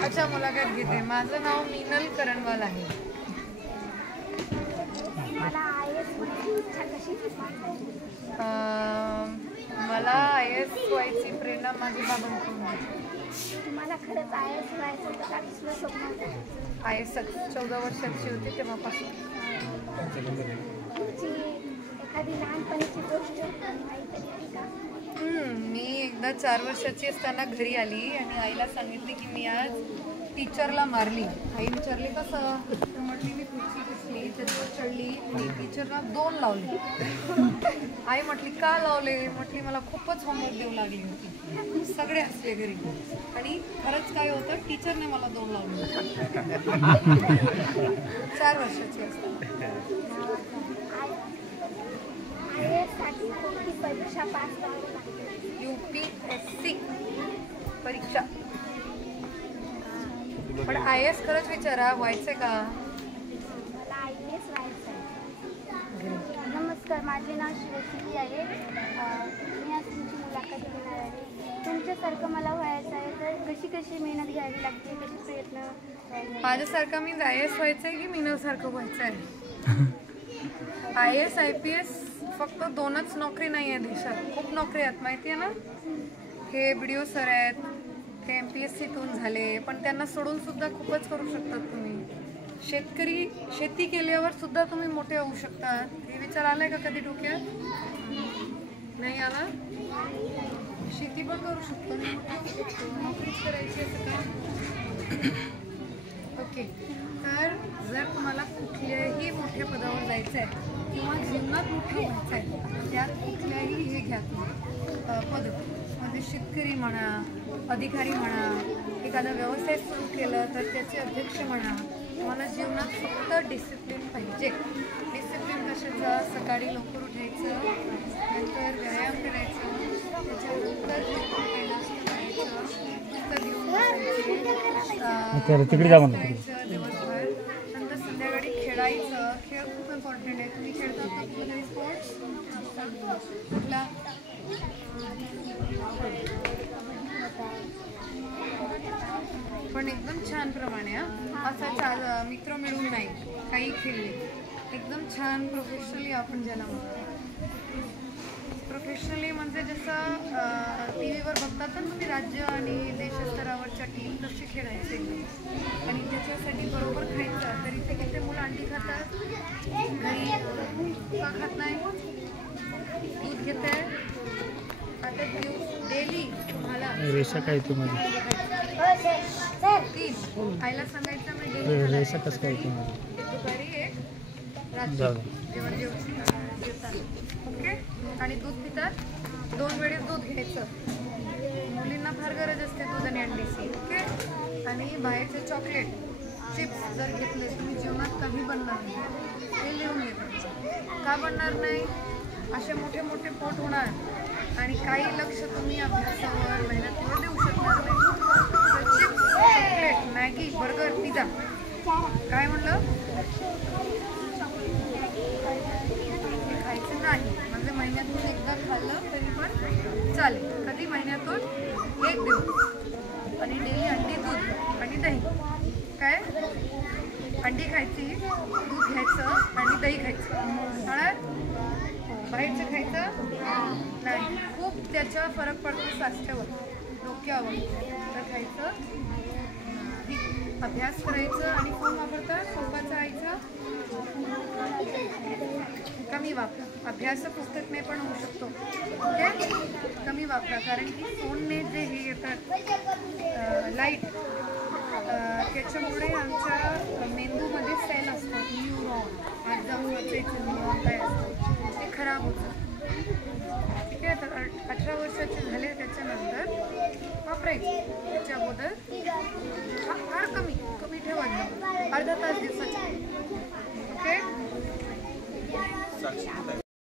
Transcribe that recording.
अच्छा, मुलाखत घेते. माझं नाव मीनल करणवाल आहे. मला IAS व्हायची प्रेरणा माझ्या बाबांकडून. तुम्हाला खरंच IAS व्हायचं तर काय दुसरं स्वप्न होतं? IAS 14 वर्षाची होती तेव्हापासून. तुमची एखादी लहानपणीची गोष्ट माहिती का? मी एकदा 4 वर्षाची असताना घरी आली आणि आईला सांगितले की मी आज टीचरला मारली. आई विचारली कसं, तर म्हटली मी खुर्ची दिसली त्याच्यावर चढली, मी टीचरला 2 लावले. आई म्हटली का लावले? म्हटली मला खूपच होमवर्क देऊ लागली होती. सगळे हसले घरी. आणि खरंच काय होतं, टीचरने मला 2 लावले. 4 वर्षाची असताना. परीक्षा पास करावी लागते? UPSC परीक्षा. पण IAS खरंच विचारा, व्हायचंय का? मला IAS व्हायचं आहे. नमस्कार, माझे नाव शिवश्री आहे. मी आज तुमची मुलाखत घेणार आहे. तुमच्यासारखं मला व्हायचं आहे तर कशी कशी मेहनत घ्यावी लागते, कशी प्रयत्न? माझ्यासारखं मी IAS व्हायचं आहे की मीनलसारखं व्हायचं आहे? IAS IPS फक्त 2च नोकरी नाही आहे देशात, खूप नोकरी आहेत माहिती आहे ना. हे BDO सर आहेत, ते MPSCतून झाले, पण त्यांना सोडून सुद्धा खूपच करू शकतात तुम्ही. शेती केल्यावर सुद्धा तुम्ही मोठे होऊ शकतात. हे विचार आलाय का कधी डोक्यात? नाही आला? शेती पण करू शकतो, मोठे होऊ शकतो. नोकरीच करायची असं का? ओके, तर जर तुम्हाला कुठल्याही मोठ्या पदावर जायचं आहे किंवा जीवनात मोठं व्हायचं आहे, त्यात कुठल्याही हे घ्या पद, म्हणजे शेतकरी म्हणा, अधिकारी म्हणा, एखादा व्यवसाय सुरू केलं तर त्याचे अध्यक्ष म्हणा. तुम्हाला जीवनात फक्त डिसिप्लिन पाहिजे. डिसिप्लिन कशाचं? सकाळी लवकर उठायचं, नंतर व्यायाम करायचं, त्याच्यानंतर दिवसभर, नंतर संध्याकाळी खेळायचं. खेळ खूप इम्पॉर्टंट आहे. तुम्ही खेळता का कुठलाही स्पोर्ट्स? कुठला? पण एकदम छान प्रमाणे असं मित्र मिळून नाही, काही खेळले एकदम छान प्रोफेशनली. आपण ज्याला म्हणतो प्रोफेशनली म्हणजे जसं TV वर बघतात ना तुम्ही, राज्य आणि देशस्तरावरच्या टीम तशी खेळायचे. आणि त्याच्यासाठी बरोबर खायचं. तरी ते किती मुलं अंडी खातात घरी, का खात नाही? दूध घेते आता डेली. तुम्हाला रेषा काय तुम्हाला आईला सांगायचं मी डेली रेषा कसं काय तुम्हाला? दुपारी 1 रात्री जेवण जेवतात. ओके, आणि दूध पितात. 2 वेळेस दूध घ्यायचं. मुलींना फार गरज असते दूध आणि अंडीची. ओके, आणि बाहेरचे चॉकलेट, चिप्स जर घेतले तुम्ही जीवनात काही बनणार नाही. हे लिहून घेतात. का बनणार नाही? असे मोठे मोठे पोट होणार आणि काही लक्ष तुम्ही अभ्यासावर, मेहनतीवर देऊ शकणार नाही. तर chips, chocolate, Maggi, burger, pizza, काय म्हणलं, खायचं नाही. म्हणजे महिन्यातून एकदा खाल्लं तरी पण चालेल. कधी? महिन्यातून 1 दिवस. आणि डेली अंडी, दूध आणि दही. काय? अंडी खायची, दूध घ्यायचं आणि दही खायचं. हळद बाहेरचं खायचं नाही. खूप त्याचा फरक पडतो स्वास्थ्यावर, डोक्यावर. तर खायचं, अभ्यास करायचं. आणि कोण वापरतं? सोपाचं आईचं कमी वापरा. अभ्यास पुस्तक में पण होऊ शकतो. ओके, कमी वापरा. कारण की फोनने जे हे येतात लाईट, त्याच्यामुळे आमच्या मेंदूमध्ये सेल असतात, न्यूरॉन, आज जाऊन वाचायचं न्यूरॉन काय असतं ते खराब होतं. ठीक आहे, तर 18 वर्षाचे झाले त्याच्यानंतर वापरायचं. त्याच्या अगोदर फार कमी ठेवायचं, अर्धा तास दिवसाच्या. ओके.